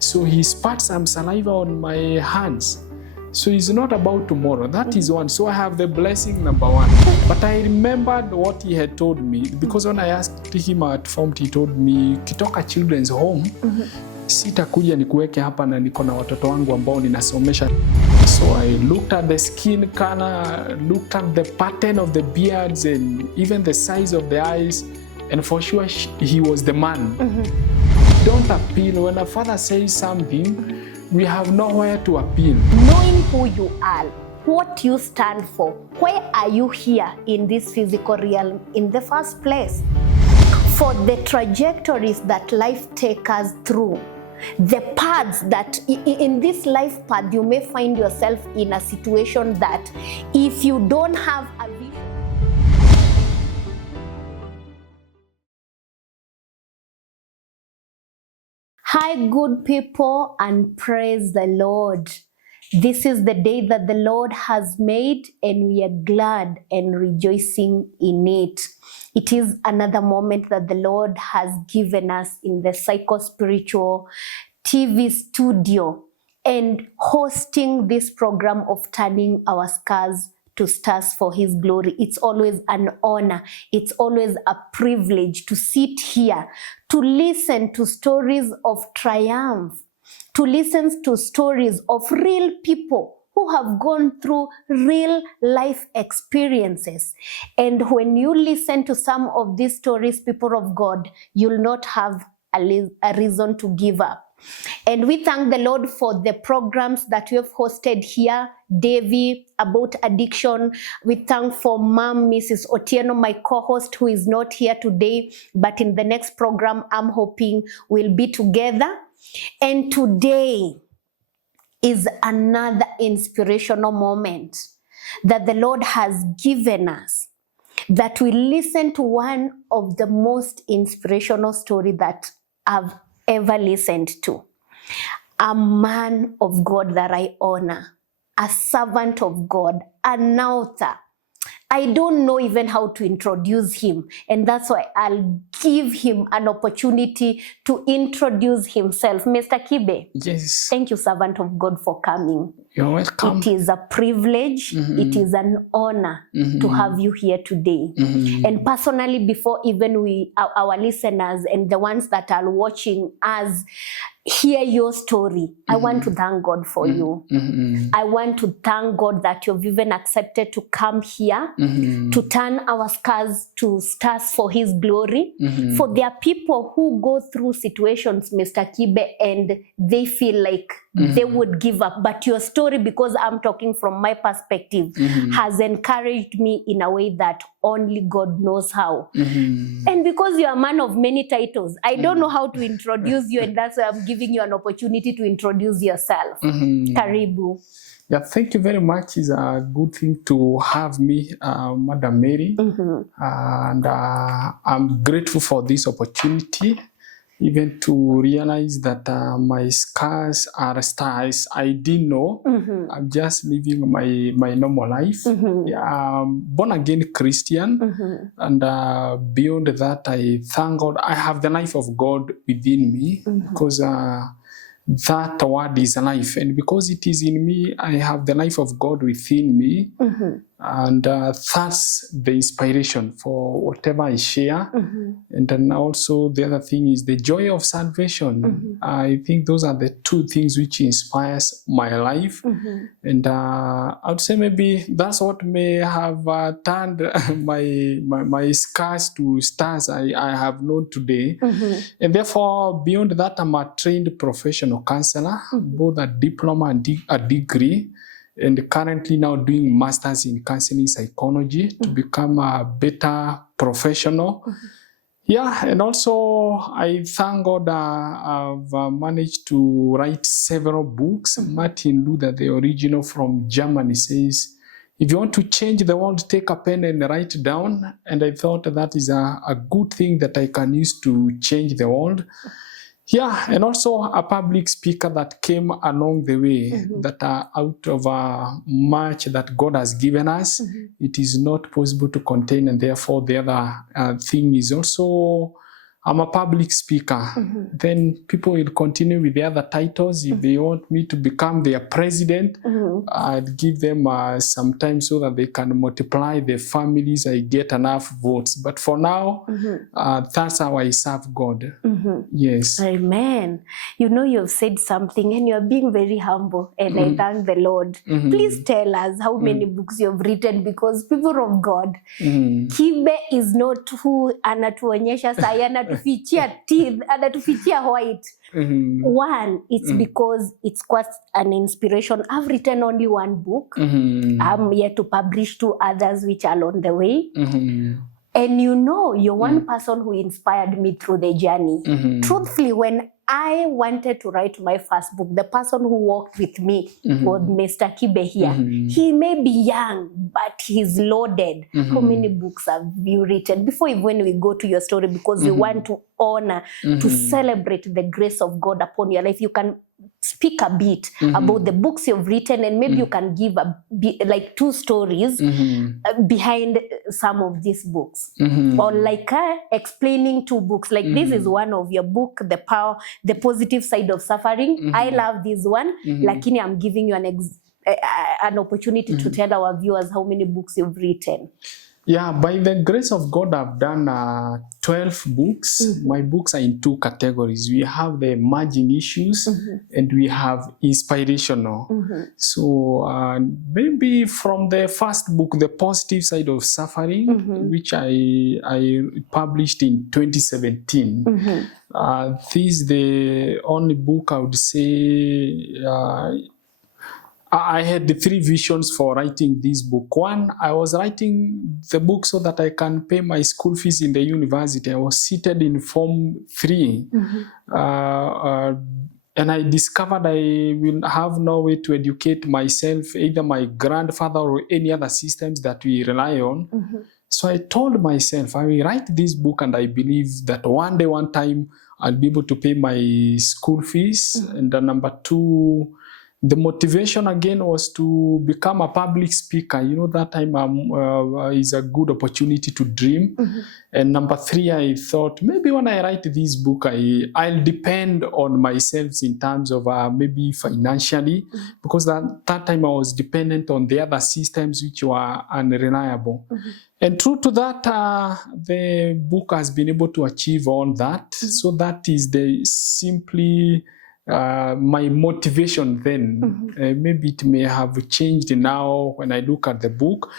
So he spat some saliva on my hands. So it's not about tomorrow. That is one. So I have the blessing number one. But I remembered what he had told me, because when I asked him at FOMT, he told me, kitoka children's home, sitakuja nikuweke hapa na niko na watoto wangu ambao ninasomesha. So I looked at the skin color, looked at the pattern of the beards and even the size of the eyes, and for sure he was the man. Don't appeal. When a father says something, we have nowhere to appeal. Knowing who you are, what you stand for, why are you here in this physical realm in the first place? For the trajectories that life takes us through, the paths that in this life path you may find yourself in a situation that if you don't have a vision. Hi, good people, and praise the Lord. This is the day that the Lord has made, and we are glad and rejoicing in it. It is another moment that the Lord has given us in the Psycho Spiritual TV studio and hosting this program of turning our scars to stars for His glory. It's always an honor. It's always a privilege to sit here, to listen to stories of triumph, to listen to stories of real people who have gone through real life experiences. And when you listen to some of these stories, people of God, you'll not have a reason to give up. And we thank the Lord for the programs that we have hosted here, Davy, about addiction. We thank for Mom, Mrs. Otieno, my co-host, who is not here today, but in the next program, I'm hoping we'll be together. And today is another inspirational moment that the Lord has given us, that we listen to one of the most inspirational story that I've ever listened to. A man of God that I honor, a servant of God, an author. I don't know even how to introduce him, and that's why I'll give him an opportunity to introduce himself. Mr. Kibe. Yes. Thank you, servant of God, for coming. You're welcome. It is a privilege, it is an honor to have you here today. And personally, before even our listeners and the ones that are watching us hear your story, I want to thank God for you. I want to thank God that you've even accepted to come here to turn our scars to stars for His glory. For there are people who go through situations, Mr. Kibe, and they feel like they would give up. But your story, because I'm talking from my perspective, has encouraged me in a way that only God knows how. And because you're a man of many titles, I don't know how to introduce you, and that's why I'm giving you an opportunity to introduce yourself. Karibu. Yeah, thank you very much. It's a good thing to have me, Madam Mary. And I'm grateful for this opportunity, even to realize that my scars are stars. I didn't know. I'm just living my normal life. Yeah, I'm born again Christian. And beyond that, I thank God. I have the life of God within me, because that word is life. And because it is in me, I have the life of God within me. And that's the inspiration for whatever I share. And then also the other thing is the joy of salvation. I think those are the two things which inspires my life. And I would say maybe that's what may have turned my scars to stars I have known today. And therefore, beyond that, I'm a trained professional counselor, both a diploma and a degree. And currently now doing masters in counseling psychology to become a better professional. Yeah, and also I thank God I've managed to write several books. Martin Luther, the original from Germany, says, if you want to change the world, take a pen and write it down. And I thought that is a good thing that I can use to change the world. Yeah, and also a public speaker that came along the way, that out of much that God has given us, it is not possible to contain, and therefore the other thing is also I'm a public speaker. Then people will continue with the other titles. If they want me to become their president, I'd give them some time so that they can multiply their families. I get enough votes. But for now, that's how I serve God. Yes. Amen. You know, you've said something and you're being very humble, and I thank the Lord. Please tell us how many books you've written, because people of God, Kibe is not who anatuonyesha sai, anatufichia teeth, anatufichia white. One, it's because it's quite an inspiration. I've written only one book. I'm yet to publish 2 others which are on the way. And you know, you're one person who inspired me through the journey. Truthfully, when I wanted to write my first book, the person who walked with me was Mr. Kibe here. He may be young, but he's loaded. How many books have you written? Before when we go to your story, because we want to honor, to celebrate the grace of God upon your life, you can speak a bit about the books you've written, and maybe you can give like 2 stories behind some of these books, or like explaining 2 books. Like this is one of your book, the positive side of suffering. I love this one. Lakini I'm giving you an opportunity to tell our viewers how many books you've written. Yeah, by the grace of God, I've done 12 books. My books are in 2 categories. We have the emerging issues and we have inspirational. So maybe from the first book, The Positive Side of Suffering, which I published in 2017. This is the only book I would say I had the 3 visions for writing this book. One, I was writing the book so that I can pay my school fees in the university. I was seated in Form 3. And I discovered I will have no way to educate myself, either my grandfather or any other systems that we rely on. So I told myself, I will write this book, and I believe that one day, one time, I'll be able to pay my school fees. And then number 2, the motivation again was to become a public speaker. You know, that time is a good opportunity to dream. And number 3, I thought maybe when I write this book, I'll depend on myself in terms of maybe financially, because that time I was dependent on the other systems which were unreliable. And true to that, the book has been able to achieve all that. So that is simply my motivation then. Maybe it may have changed now when I look at the book.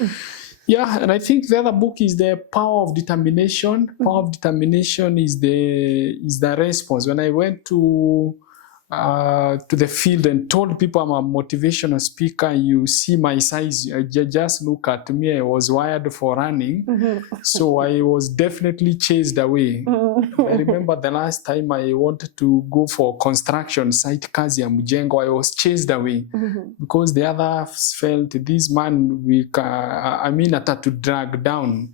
Yeah, and I think the other book is The Power of Determination. Power of Determination is the response. When I went to the field and told people I'm a motivational speaker, you see my size, just look at me. I was wired for running. So I was definitely chased away. I remember the last time I wanted to go for construction site, kazi ya mjengo, I was chased away because the others felt this man, had to drag down.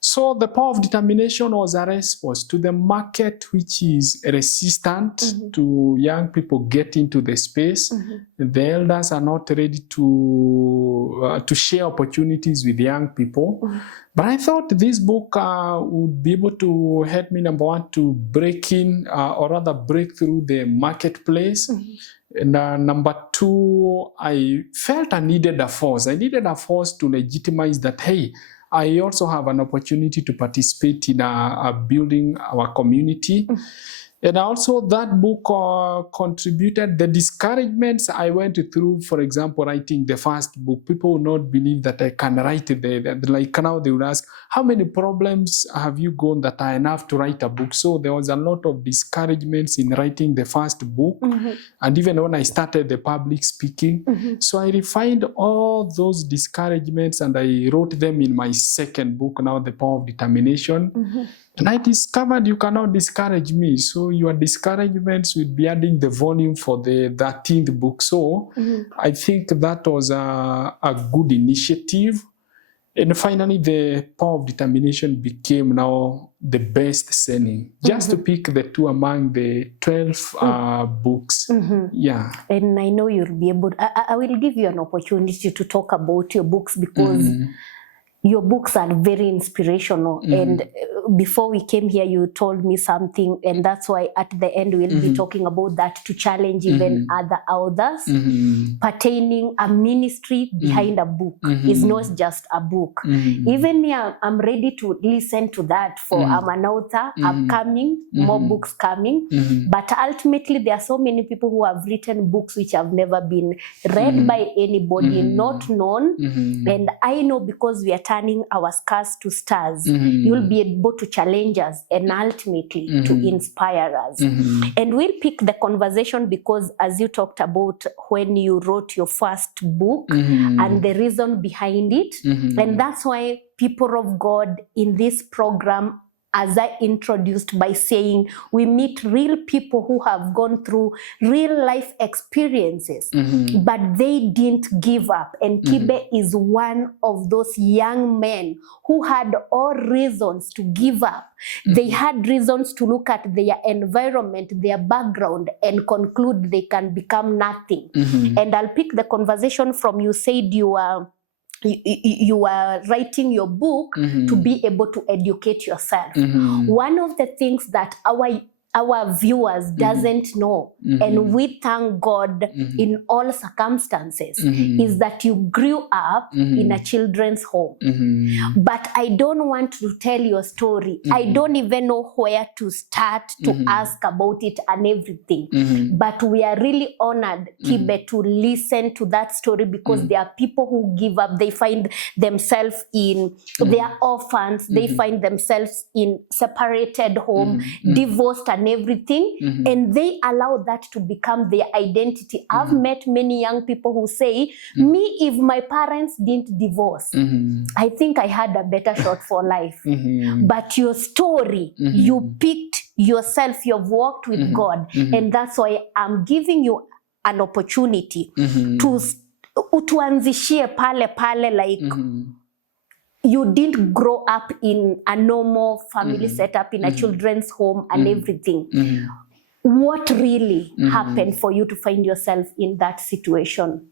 So the Power of Determination was a response to the market, which is resistant to young people get into the space. The elders are not ready to share opportunities with young people. But I thought this book would be able to help me, number 1, to break in, or rather break through the marketplace. And number 2, I felt I needed a force. I needed a force to legitimize that, hey, I also have an opportunity to participate in building our community. And also that book contributed the discouragements I went through, for example, writing the first book. People would not believe that I can write it. Like now they would ask, how many problems have you gone that are enough to write a book? So there was a lot of discouragements in writing the first book. And even when I started the public speaking. So I refined all those discouragements and I wrote them in my second book, now The Power of Determination. And I discovered you cannot discourage me. So your discouragements will be adding the volume for the 13th book. So I think that was a good initiative. And finally, The Power of Determination became now the best selling. Just to pick the 2 among the 12 books. Yeah. And I know you'll be able, I will give you an opportunity to talk about your books, because your books are very inspirational. And before we came here, you told me something, and that's why at the end we'll be talking about that, to challenge even other authors pertaining a ministry behind a book. Is not just a book. Even me, I'm ready to listen to that, for I'm an author, upcoming, more books coming. But ultimately, there are so many people who have written books which have never been read by anybody, not known. And I know, because we are turning our scars to stars, you'll be able to challenge us and ultimately to inspire us. And we'll pick the conversation, because as you talked about when you wrote your first book and the reason behind it. And that's why, people of God, in this program, as I introduced by saying, we meet real people who have gone through real life experiences, but they didn't give up. And Kibe is one of those young men who had all reasons to give up. They had reasons to look at their environment, their background, and conclude they can become nothing. And I'll pick the conversation from, you said you are writing your book to be able to educate yourself. One of the things that our viewers doesn't know, and we thank God in all circumstances, is that you grew up in a children's home. But I don't want to tell your story. I don't even know where to start to ask about it and everything. But we are really honored, Kibe, to listen to that story, because there are people who give up. They find themselves in, they are orphans, they find themselves in separated home, divorced and everything, and they allow that to become their identity. I've met many young people who say, me, if my parents didn't divorce, I think I had a better shot for life. But your story, you picked yourself, you've walked with God, and that's why I'm giving you an opportunity to utuanzishie pale, like, you didn't grow up in a normal family setup, in a children's home and everything. What really happened for you to find yourself in that situation?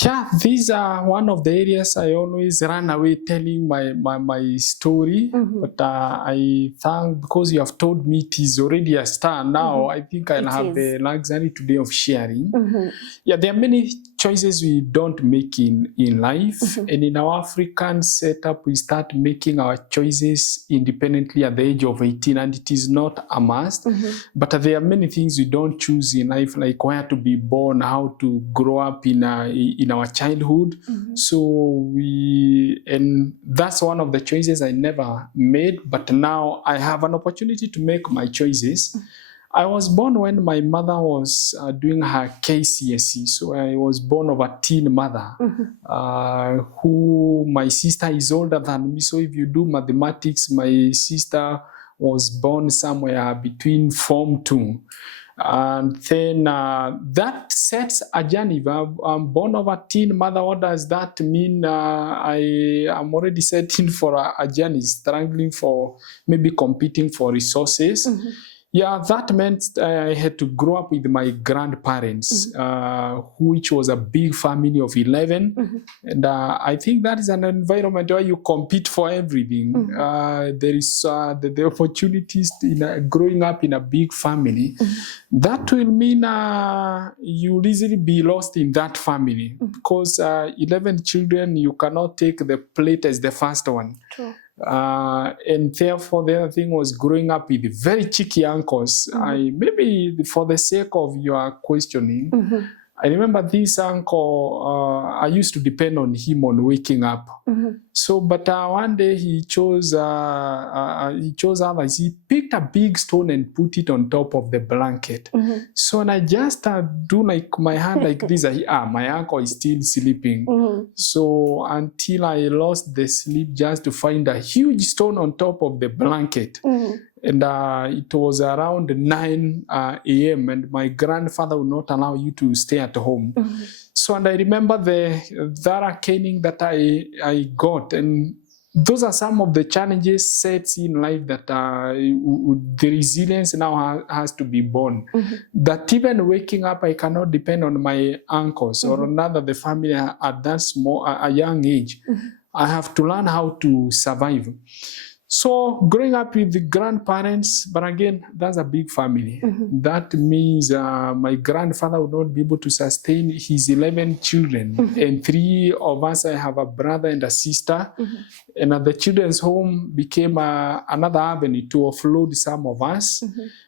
Yeah, these are one of the areas I always run away telling my story. But I thank, because you have told me it is already a star now, I think I'll have the luxury today of sharing. Yeah, there are many choices we don't make in life. And in our African setup, we start making our choices independently at the age of 18, and it is not a must. But there are many things we don't choose in life, like where to be born, how to grow up in our childhood. So and that's one of the choices I never made, but now I have an opportunity to make my choices. I was born when my mother was doing her KCSE, so I was born of a teen mother, who, my sister is older than me, so if you do mathematics, my sister was born somewhere between Form 2. And then that sets a journey. I'm born of a teen mother. What does that mean? I am already setting for a journey, struggling for, maybe competing for resources. Yeah, that meant I had to grow up with my grandparents, which was a big family of 11. And I think that is an environment where you compete for everything. There is the opportunities in growing up in a big family. That will mean you'll easily be lost in that family, because 11 children, you cannot take the plate as the first one. True. And therefore, the other thing was growing up with very cheeky uncles. Maybe for the sake of your questioning, I remember this uncle, I used to depend on him on waking up. So, but one day he chose others. He picked a big stone and put it on top of the blanket. So, and I just do like my hand like this. My uncle is still sleeping. So until I lost the sleep, just to find a huge stone on top of the blanket. And it was around 9 a.m. and my grandfather would not allow you to stay at home. So, and I remember that caning that I got, and those are some of the challenges sets in life that the resilience now has to be born. That even waking up, I cannot depend on my uncles or another the family at that a young age. I have to learn how to survive. So growing up with the grandparents, but again, that's a big family. That means my grandfather would not be able to sustain his 11 children. And 3 of us, I have a brother and a sister. And the children's home became another avenue to offload some of us.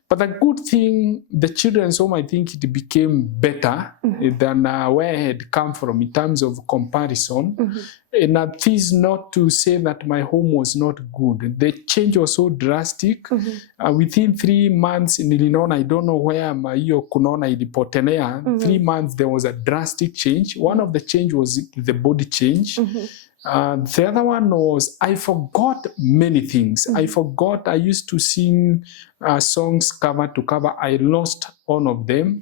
But the good thing, the children's home, I think it became better than where I had come from in terms of comparison. And that is not to say that my home was not good. The change was so drastic. Within 3 months, niliona, I don't know where hiyo kunaona ilipotelea. 3 months, there was a drastic change. One of the change was the body change. The other one was I forgot many things. I forgot. I used to sing songs cover to cover. I lost all of them.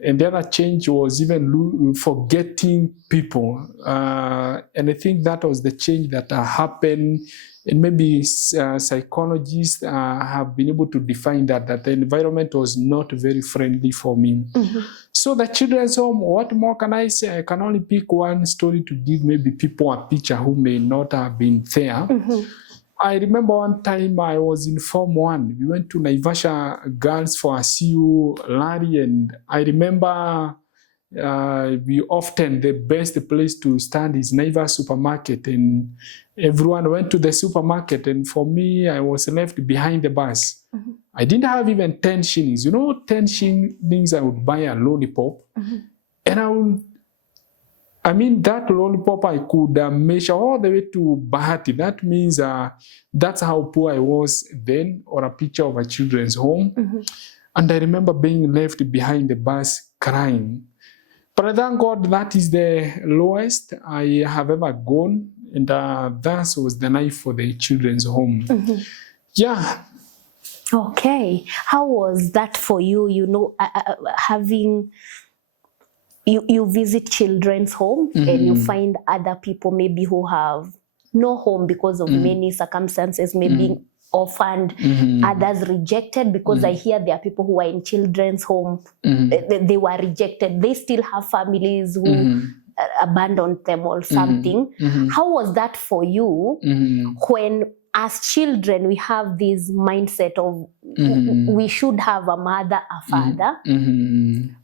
And the other change was even forgetting people. And I think that was the change that happened. And maybe psychologists have been able to define that the environment was not very friendly for me. So the children's home, what more can I say? I can only pick one story to give maybe people a picture who may not have been there. I remember one time I was in Form 1. We went to Naivasha Girls for a CU Larry, and I remember the best place to stand is Naivas supermarket, and everyone went to the supermarket, and for me, I was left behind the bus. I didn't have even 10 shillings. 10 shillings, I would buy a lollipop, and that lollipop I could measure all the way to Bahati. That means that's how poor I was then, or a picture of a children's home. And I remember being left behind the bus crying. But I thank God that is the lowest I have ever gone. And that was the life for the children's home. Yeah. Okay. How was that for you? Having... You visit children's home and you find other people maybe who have no home because of many circumstances, maybe orphaned, others rejected, because I hear there are people who are in children's home, they were rejected. They still have families who abandoned them or something. How was that for you when, as children, we have this mindset of we should have a mother, a father,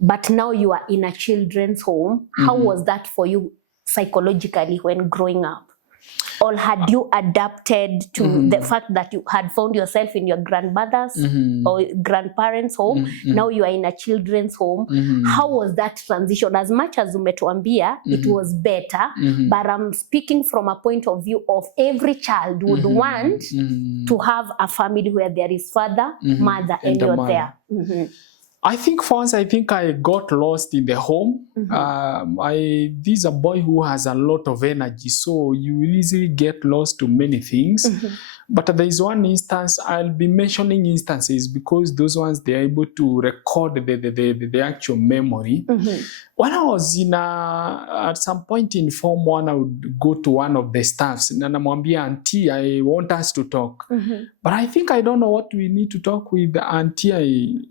but now you are in a children's home. How was that for you psychologically when growing up? Or had you adapted to the fact that you had found yourself in your grandmother's or grandparents' home? Now you are in a children's home. How was that transition? As much as umetuambia, it was better, but I'm speaking from a point of view of every child would want to have a family where there is father, mother, and you're there. I think first, I got lost in the home. This is a boy who has a lot of energy, so you easily get lost to many things. But there is one instance, I'll be mentioning instances because those ones, they're able to record the actual memory. When I was at some point in Form 1, I would go to one of the staffs and namwambia, Auntie, I want us to talk. But I don't know what we need to talk with the auntie,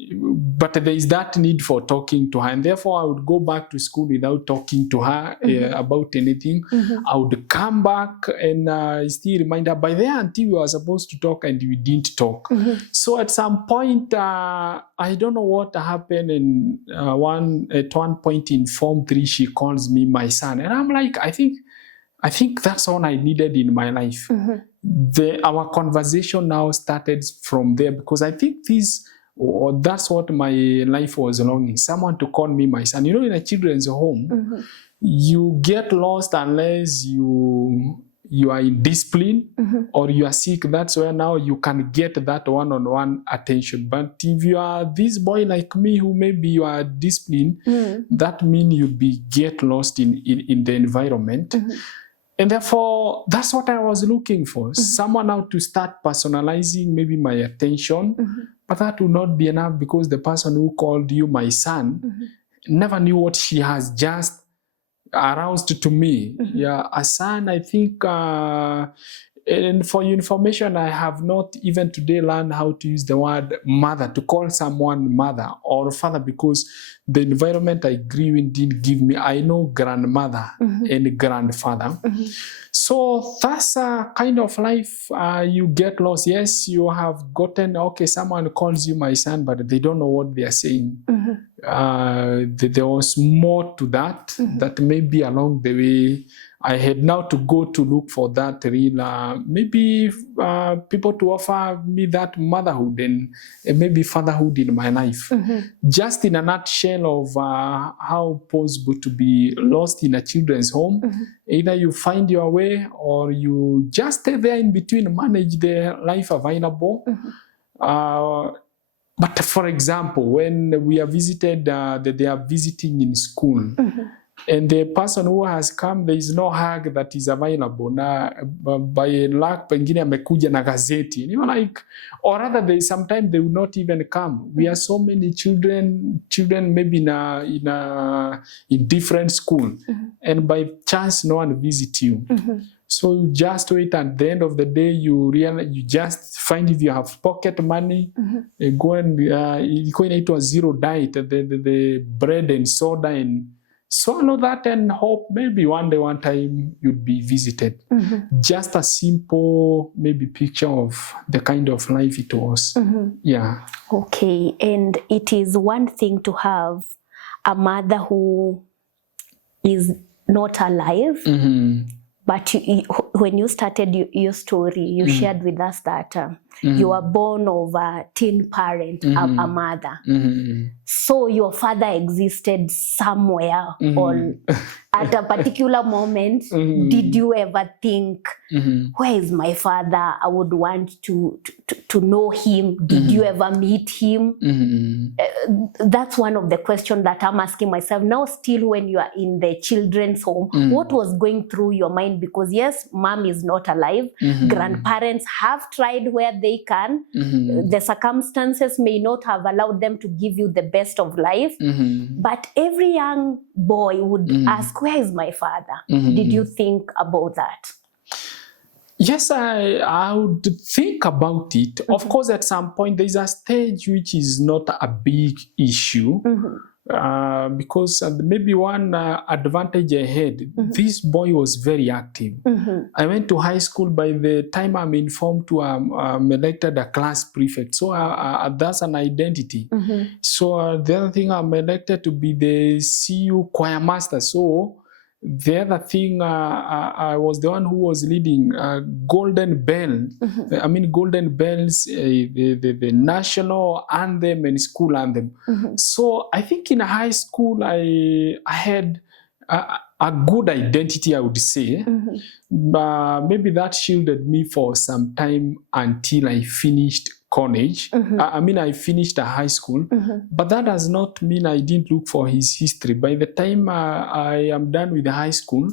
but there is that need for talking to her. And therefore, I would go back to school without talking to her about anything. I would come back and still remind her, by the auntie, we were supposed to talk and we didn't talk. So at some point, I don't know what happened. And at one point in Form 3, she calls me my son. And I'm like, I think that's all I needed in my life. Our conversation now started from there, because I think that's what my life was longing. Someone to call me my son. In a children's home, you get lost unless you are in discipline or you are sick. That's where now you can get that one-on-one attention. But if you are this boy like me, who maybe you are disciplined, that means you'll get lost in the environment. And therefore, that's what I was looking for. Someone now to start personalizing maybe my attention. But that will not be enough, because the person who called you my son never knew what she has just aroused to me. Yeah, a son, I think And for your information, I have not even today learned how to use the word mother, to call someone mother or father, because the environment I grew in didn't give me. I know grandmother and grandfather. So that's a kind of life you get lost. Yes, you have gotten, okay, someone calls you my son, but they don't know what they are saying. There was more to that, that maybe along the way, I had now to go to look for that real, maybe people to offer me that motherhood and maybe fatherhood in my life. Just in a nutshell of how possible to be lost in a children's home. Either you find your way or you just stay there in between, manage the life available. But for example, when we are visited, they are visiting in school, and the person who has come, there is no hug that is available. Na by luck, pengine amekuja na gazeti. And you're like, or rather, sometimes they will not even come. We are so many children maybe in different school, and by chance, no one visit you. So you just wait. At the end of the day, you realize, you just find if you have pocket money, go and into a zero diet, the bread and soda, and swallow that and hope maybe one time you'd be visited. Just a simple maybe picture of the kind of life it was. Yeah. Okay, and it is one thing to have a mother who is not alive. But when you started your story, you shared with us that you were born of a teen parent, a mother. So your father existed somewhere, or at a particular moment, did you ever think, where is my father? I would want to know him. Did you ever meet him? That's one of the questions that I'm asking myself now. Still, when you are in the children's home, what was going through your mind? Because yes, mom is not alive. Grandparents have tried where they can. The circumstances may not have allowed them to give you the best of life. But every young boy would ask, where is my father? Did you think about that? Yes, I would think about it. Of course, at some point, there's a stage which is not a big issue. Because maybe one advantage I had, this boy was very active. I went to high school. By the time I'm informed to I'm elected a class prefect, so that's an identity. So the other thing, I'm elected to be the CU choir master. So the other thing, I was the one who was leading Golden Bell. I mean, Golden Bells, the national anthem and school anthem. So I think in high school, I had a good identity, I would say. But maybe that shielded me for some time until I finished college. I mean, I finished a high school, but that does not mean I didn't look for his history. By the time I am done with the high school,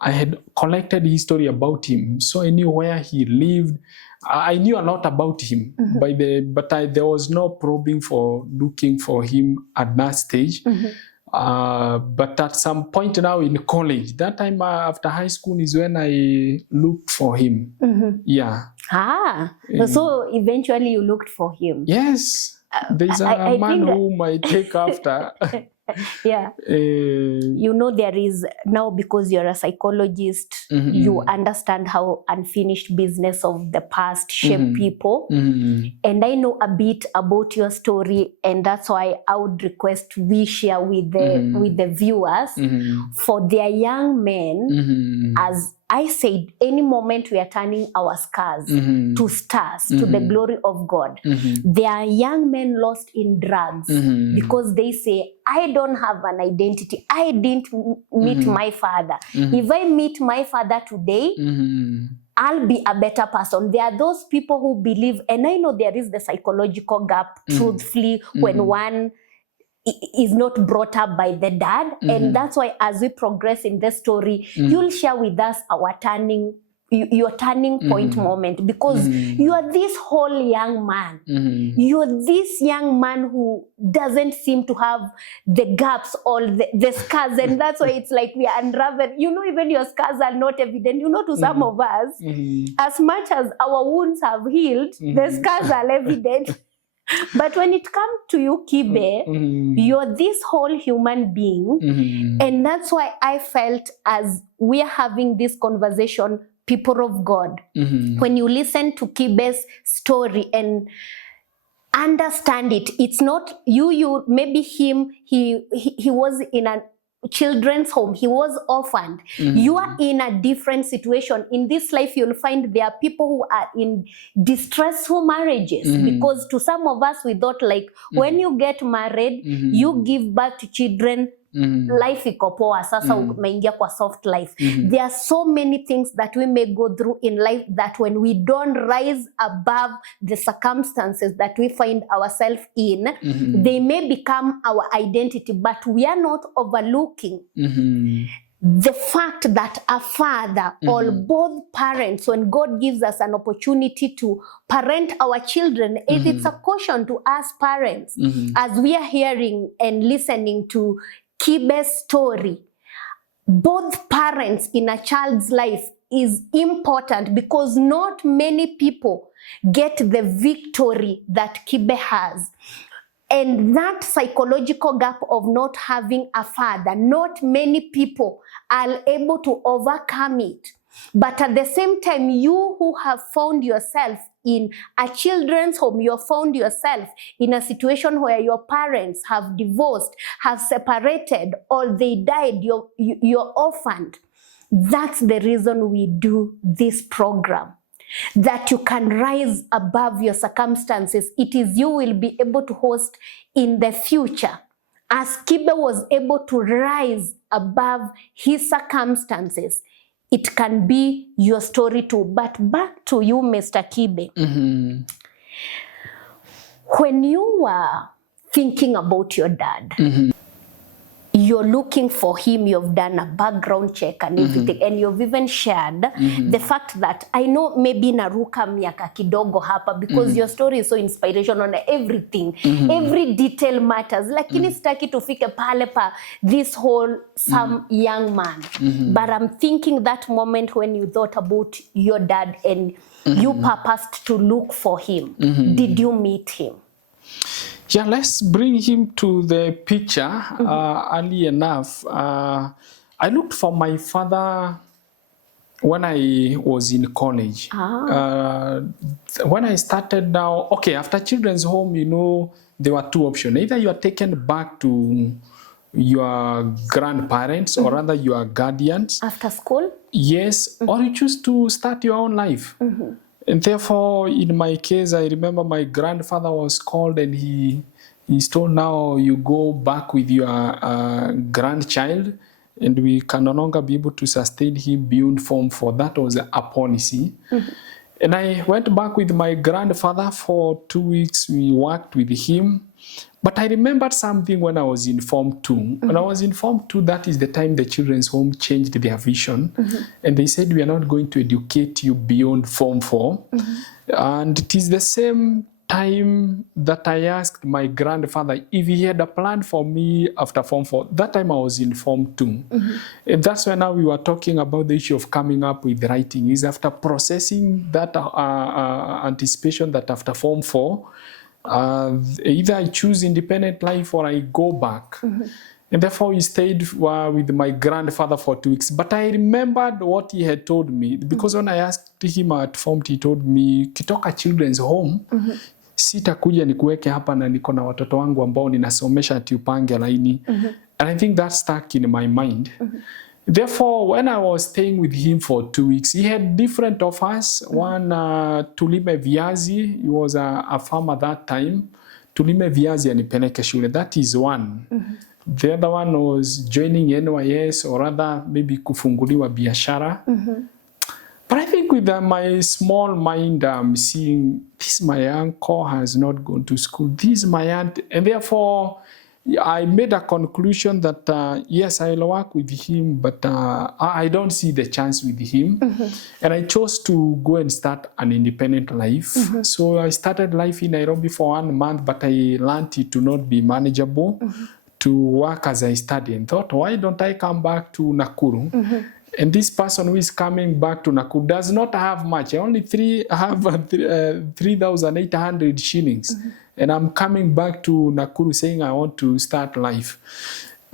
I had collected history about him. So I knew where he lived. I knew a lot about him. There was no probing for looking for him at that stage. But at some point now in college, that time after high school is when I looked for him. Yeah. So eventually you looked for him. Yes. There's a man whom I take after. Yeah. You know, there is now, because you're a psychologist, you understand how unfinished business of the past shape people. And I know a bit about your story, and that's why I would request we share with the viewers for their young men. As I said, any moment we are turning our scars to stars, to the glory of God. There are young men lost in drugs because they say, I don't have an identity. I didn't meet my father. If I meet my father today, I'll be a better person. There are those people who believe, and I know there is the psychological gap, truthfully, when one is not brought up by the dad. And that's why as we progress in the story, you'll share with us our turning your turning point moment, because you are this whole young man. You're this young man who doesn't seem to have the gaps or the scars, and that's why it's like we are unraveled. You know, even your scars are not evident. You know, to some of us, as much as our wounds have healed, the scars are evident. But when it comes to you, Kibe, you're this whole human being. And that's why I felt, as we are having this conversation, people of God, when you listen to Kibe's story and understand it, it's not you maybe him, he was in a children's home, he was orphaned. You are in a different situation. In this life, you'll find there are people who are in distressful marriages, because to some of us, we thought like when you get married, you give birth to children, life iko poa, sasa umeingia kwa soft life. There are so many things that we may go through in life that when we don't rise above the circumstances that we find ourselves in, they may become our identity, but we are not overlooking the fact that a father or both parents, when God gives us an opportunity to parent our children, it's a caution to us parents, as we are hearing and listening to Kibe's story. Both parents in a child's life is important, because not many people get the victory that Kibe has. And that psychological gap of not having a father, not many people are able to overcome it. But at the same time, you who have found yourself in a children's home, you have found yourself in a situation where your parents have divorced, have separated, or they died, you're orphaned. That's the reason we do this program, that you can rise above your circumstances. It is you will be able to host in the future. As Kibe was able to rise above his circumstances, it can be your story too. But back to you, Mr. Kibe. When you were thinking about your dad, you're looking for him, you've done a background check and everything, and you've even shared the fact that, I know maybe naruka miaka kidogo hapa, because your story is so inspirational on everything. Every detail matters. Lakini sitaki tufike pale pa this whole some young man. But I'm thinking that moment when you thought about your dad and you purposed to look for him. Did you meet him? Yeah, let's bring him to the picture early enough. I looked for my father when I was in college. When I started now, okay, after children's home, you know, there were two options. Either you are taken back to your grandparents or rather your guardians. After school? Yes, or you choose to start your own life. And therefore, in my case, I remember my grandfather was called and he's told, now you go back with your grandchild, and we can no longer be able to sustain him beyond Form 4. That was a policy. And I went back with my grandfather for 2 weeks. We worked with him. But I remembered something when I was in Form 2. When I was in Form 2, that is the time the children's home changed their vision. And they said, we are not going to educate you beyond Form 4. And it is the same time that I asked my grandfather if he had a plan for me after Form 4. That time I was in Form 2. And that's when now we were talking about the issue of coming up with writing. Is after processing that anticipation that after Form 4, either I choose independent life or I go back. And therefore we stayed with my grandfather for 2 weeks. But I remembered what he had told me, because when I asked him at Form, he told me, kitoka children's home, sitakuja nikuweke hapa na niko na watoto wangu ambao ninasomesha ati upange laini. And I think that stuck in my mind. Therefore, when I was staying with him for 2 weeks, he had different offers. One, tulime viazi. He was a farmer that time. Tulime viazi anipeleke shule. That is one. The other one was joining NYS, or rather maybe kufunguliwa biashara. But I think with my small mind, I'm seeing this my uncle has not gone to school. This my aunt. And therefore, I made a conclusion that yes, I'll work with him, but I don't see the chance with him. And I chose to go and start an independent life. So I started life in Nairobi for 1 month, but I learned it to not be manageable, to work as I studied, and thought, why don't I come back to Nakuru? And this person who is coming back to Nakuru does not have much. I only have 3,800 shillings. And I'm coming back to Nakuru saying I want to start life.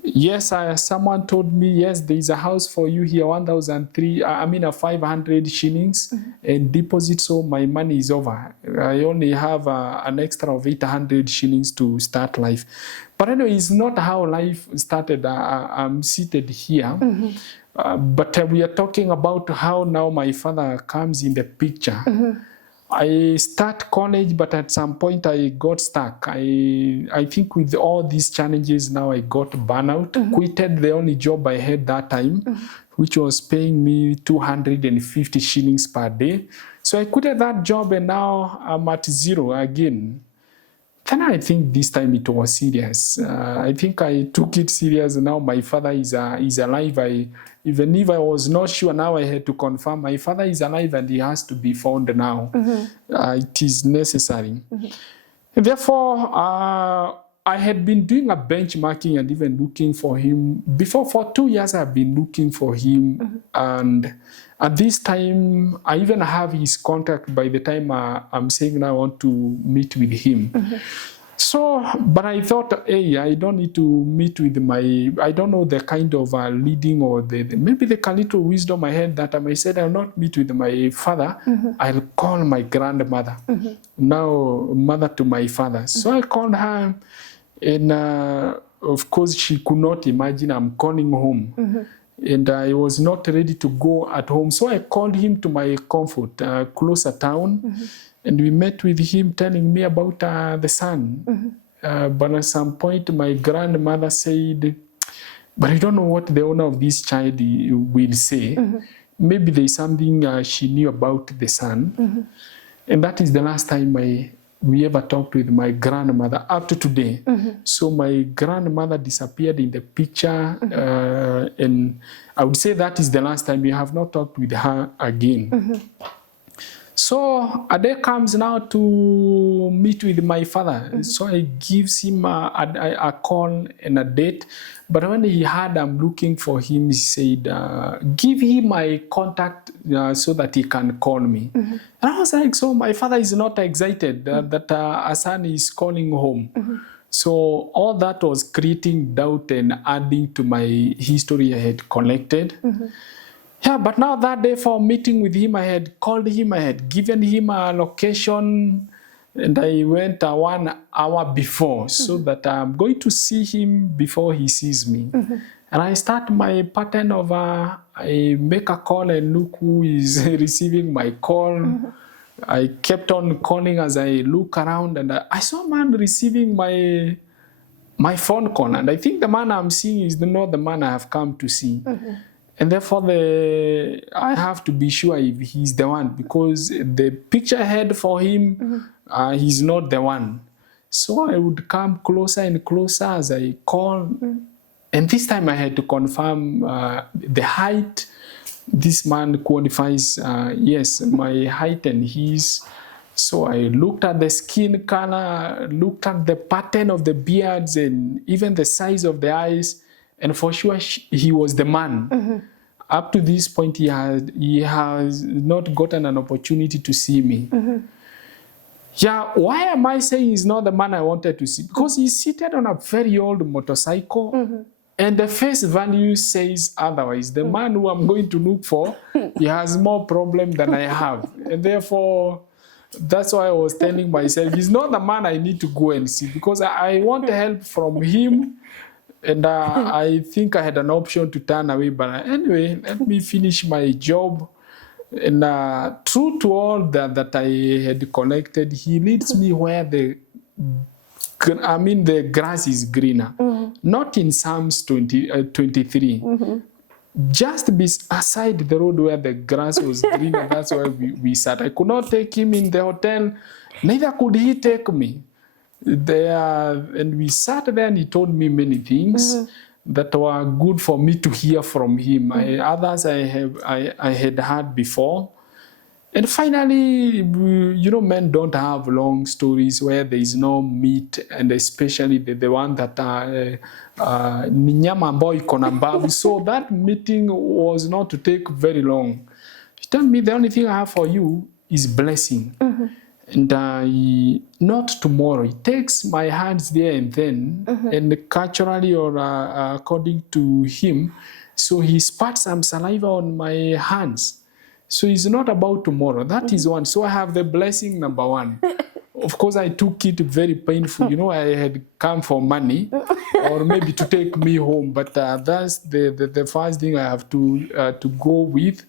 Yes, someone told me, yes, there is a house for you here, 500 shillings and deposit, so my money is over. I only have an extra of 800 shillings to start life. But anyway, it's not how life started. I'm seated here. But we are talking about how now my father comes in the picture. I start college, but at some point I got stuck. I think with all these challenges now I got burnout, quitted the only job I had that time, which was paying me 250 shillings per day. So I quitted that job and now I'm at zero again. Then I think this time it was serious. I think I took it serious. Now my father is alive. Even if I was not sure, now I had to confirm my father is alive and he has to be found now. It is necessary. Therefore, I had been doing a benchmarking and even looking for him. Before, for 2 years, I've been looking for him. And at this time, I even have his contact by the time I'm saying I want to meet with him. So, but I thought, hey, I don't need to meet with I don't know the kind of leading or maybe the little wisdom I had that I said I'll not meet with my father, I'll call my grandmother, now mother to my father. So I called her and of course she could not imagine I'm calling home. And I was not ready to go at home. So I called him to my comfort, closer town. And we met with him telling me about the son. But at some point, my grandmother said, but I don't know what the owner of this child will say. Maybe there's something she knew about the son. And that is the last time we ever talked with my grandmother up to today. So my grandmother disappeared in the picture. And I would say that is the last time we have not talked with her again. So a day comes now to meet with my father. So I gives him a call and a date. But when he heard I'm looking for him, he said, give him my contact so that he can call me. And I was like, so my father is not excited that a son is calling home. So all that was creating doubt and adding to my history I had collected. Yeah, but now that day for meeting with him, I had called him, I had given him a location, and I went 1 hour before so that I'm going to see him before he sees me. And I start my pattern of I make a call and look who is receiving my call. I kept on calling as I look around, and I saw a man receiving my phone call, and I think the man I'm seeing is not the man I have come to see. And therefore, I have to be sure if he's the one, because the picture I had for him, he's not the one. So I would come closer and closer as I call. And this time I had to confirm the height. This man qualifies, yes, my height and his. So I looked at the skin color, looked at the pattern of the beards and even the size of the eyes. And for sure, he was the man. Up to this point, he has not gotten an opportunity to see me. Yeah, why am I saying he's not the man I wanted to see? Because he's seated on a very old motorcycle, and the face value says otherwise. The man who I'm going to look for, he has more problem than I have. And therefore, that's why I was telling myself, he's not the man I need to go and see, because I want help from him. And I think I had an option to turn away. But anyway, let me finish my job. And true to all that I had collected, he leads me where the grass is greener. Not in Psalms 23. Just beside the road where the grass was greener, that's where we sat. I could not take him in the hotel, neither could he take me. there, and we sat there and he told me many things that were good for me to hear from him. Others I had heard before. And finally, men don't have long stories where there is no meat, and especially the one that ni nyama ambayo iko na mbavu. So that meeting was not to take very long. He told me the only thing I have for you is blessing. And not tomorrow. He takes my hands there and then, and culturally or according to him, so he spat some saliva on my hands. So it's not about tomorrow. That is one. So I have the blessing number one. Of course, I took it very painful. I had come for money or maybe to take me home. But that's the first thing I have to go with.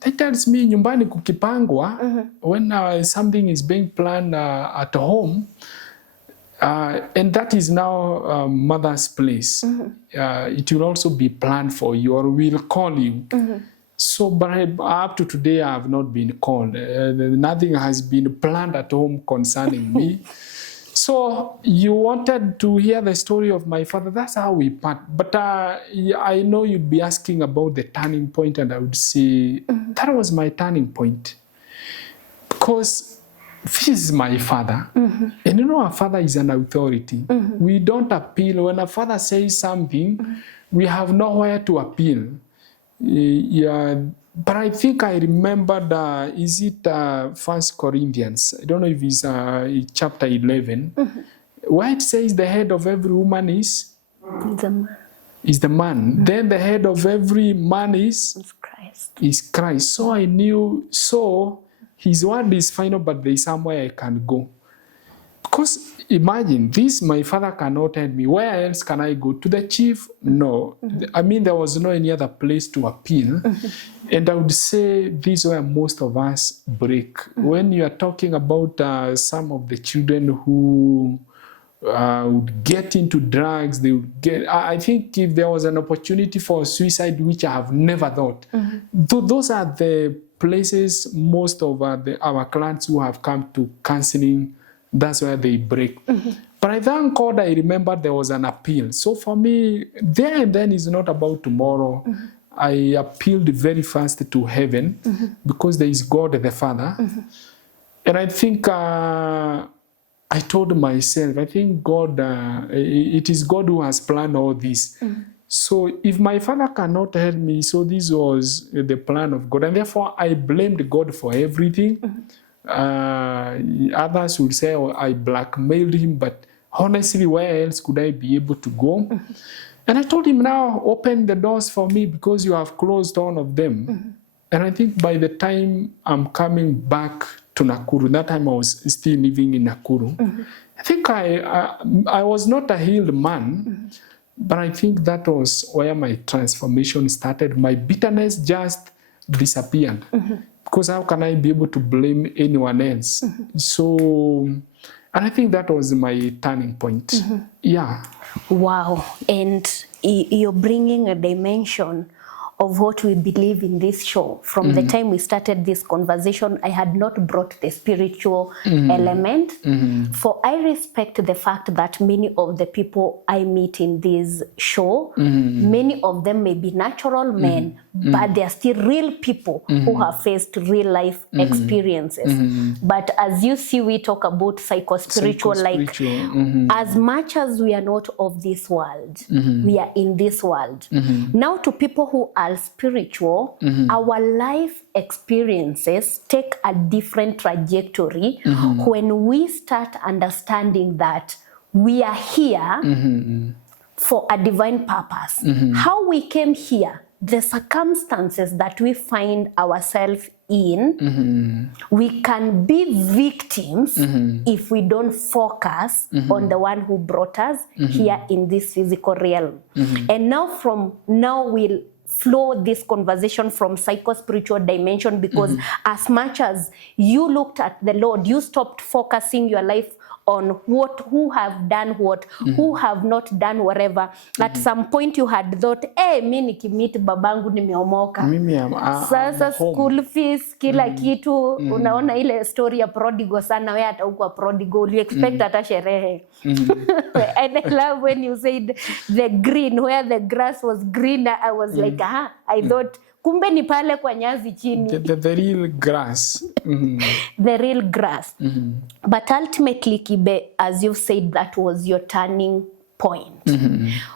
That tells me, nyumbani kukipangwa, when something is being planned at home, and that is now mother's place. It will also be planned for you or will call you. So, but up to today, I have not been called. Nothing has been planned at home concerning me. So, you wanted to hear the story of my father. That's how we part. But I know you'd be asking about the turning point, and I would say that was my turning point. Because this is my father. And a father is an authority. We don't appeal. When a father says something, we have nowhere to appeal. But I think I remembered, is it 1 Corinthians? I don't know if it's chapter 11, where it says the head of every woman is the man. Then the head of every man is Christ. So I knew, so his word is final, but there is somewhere I can go. Because imagine this, my father cannot tell me, where else can I go? To the chief? No. I mean, there was no any other place to appeal. And I would say this is where most of us break. When you are talking about some of the children who would get into drugs, they would get, I think if there was an opportunity for suicide, which I have never thought, those are the places most of our clients who have come to counseling, that's where they break. But I thank God I remember there was an appeal. So for me, there and then is not about tomorrow. I appealed very fast to heaven because there is God the Father. And I think I told myself, I think God, it is God who has planned all this. So if my father cannot help me, so this was the plan of God. And therefore I blamed God for everything. Others would say, oh, I blackmailed him, but honestly, where else could I be able to go? And I told him, now open the doors for me because you have closed all of them. And I think by the time I'm coming back to Nakuru, that time I was still living in Nakuru, I think I was not a healed man, but I think that was where my transformation started. My bitterness just disappeared. Because how can I be able to blame anyone else? So, and I think that was my turning point. Yeah. Wow. And you're bringing a dimension of what we believe in this show. From the time we started this conversation, I had not brought the spiritual element. For I respect the fact that many of the people I meet in this show, many of them may be natural men, but they are still real people who have faced real life experiences. But as you see, we talk about psychospiritual, like as much as we are not of this world, we are in this world. Now to people who are spiritual, our life experiences take a different trajectory when we start understanding that we are here for a divine purpose. How we came here, the circumstances that we find ourselves in, we can be victims if we don't focus on the one who brought us here in this physical realm. And now from now we'll flow this conversation from psycho-spiritual dimension, because as much as you looked at the Lord, you stopped focusing your life on who have done what, who have not done whatever. At some point you had thought, mi nikimit babangu nimeomoka. Sasa school fees, kila kitu, unaona ile story ya prodigal sana, wewe hata huko prodigal, you expect hata sherehe. And I love when you said the green, where the grass was greener, I was like, I thought, kumbe ni pale kwa nyazi chini. The real grass. The real grass. But ultimately, Kibe, as you said, that was your turning point.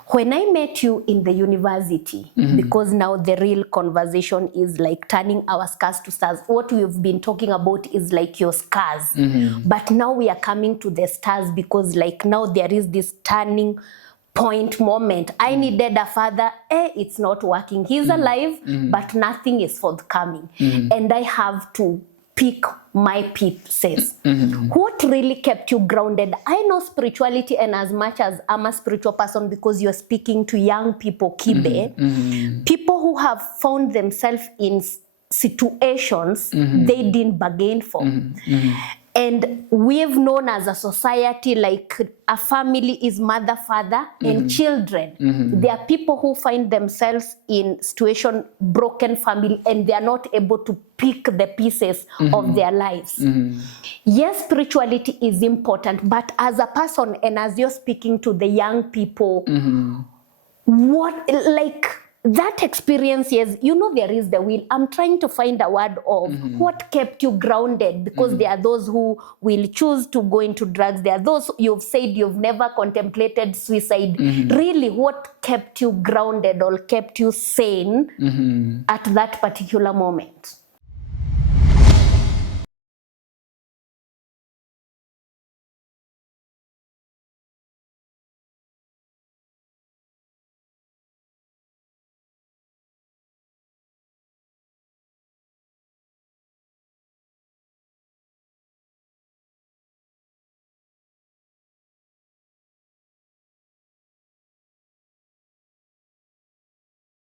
When I met you in the university, because now the real conversation is like turning our scars to stars. What we've been talking about is like your scars. But now we are coming to the stars, because like now there is this turning point moment. I needed a father, it's not working. He's alive, but nothing is forthcoming. And I have to pick my pieces. What really kept you grounded? I know spirituality, and as much as I'm a spiritual person, because you're speaking to young people, Kibe, people who have found themselves in situations they didn't bargain for. And we've known as a society, like a family is mother, father, and children. There are people who find themselves in situation, broken family, and they are not able to pick the pieces of their lives. Yes, spirituality is important, but as a person, and as you're speaking to the young people, what, like, that experience, yes, you know, there is the will. I'm trying to find a word of what kept you grounded, because there are those who will choose to go into drugs. There are those you've said you've never contemplated suicide. Really, what kept you grounded or kept you sane at that particular moment?